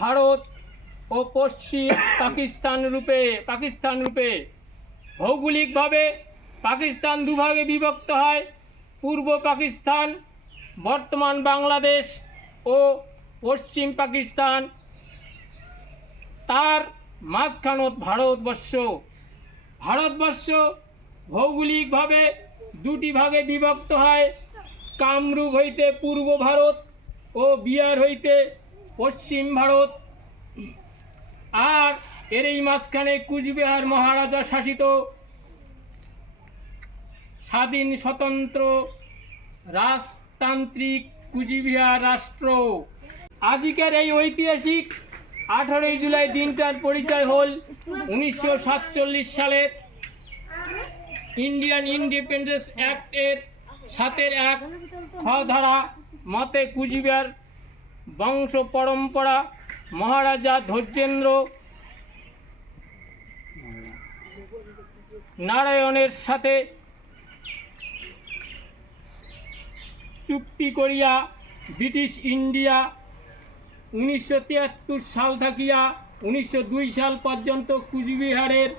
ভারত ও পশ্চিম পাকিস্তান রূপে ভৌগোলিকভাবে পাকিস্তান দুভাগে বিভক্ত হয়। পূর্ব পাকিস্তান বর্তমান বাংলাদেশ ও পশ্চিম পাকিস্তান, তার মাঝখানত ভারতবর্ষ ভৌগোলিকভাবে দুটি ভাগে বিভক্ত হয়। কামরূপ হইতে পূর্ব ভারত ও বিহার হইতে পশ্চিম ভারত। আর এর এই মাঝখানে কুচবিহার মহারাজা শাসিত স্বাধীন স্বতন্ত্র রাজতান্ত্রিক কুচবিহার রাষ্ট্র। আজকের এই ঐতিহাসিক 18 জুলাই দিনটার পরিচয় হল 1947 সালের ইন্ডিয়ান ইন্ডিপেন্ডেন্স অ্যাক্টের 7-1 খ ধারা মতে কুচবিহার বংশ পরম্পরা মহারাজা ধৈর্যেন্দ্র নারায়ণের সাথে চুক্তি করিয়া ব্রিটিশ ইন্ডিয়া 1973 সাল থাকিয়া 1902 সাল পর্যন্ত কুচবিহারের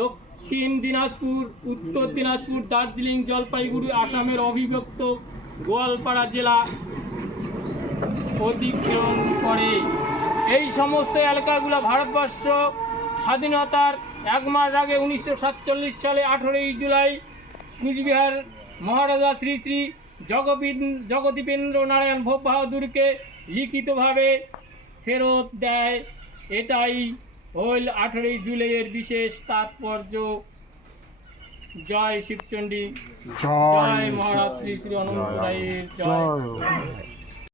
দক্ষিণ দিনাজপুর, উত্তর দিনাজপুর, দার্জিলিং, জলপাইগুড়ি, আসামের অবিভক্ত গোয়ালপাড়া জেলা অতিক্রম করে। এই সমস্ত এলাকাগুলো ভারতবর্ষ স্বাধীনতার 1 মাস আগে 1947 সালে 18 জুলাই কুচবিহার মহারাজা শ্রী শ্রী জগদীপেন্দ্র নারায়ণ ভোপ বাহাদুরকে লিখিতভাবে ফেরত দেয়। এটাই হল 18 জুলাইয়ের বিশেষ তাৎপর্য। জয় শিবচণ্ডী, জয় মহারাজ শ্রী শ্রী অনন্ত রায়ের জয়।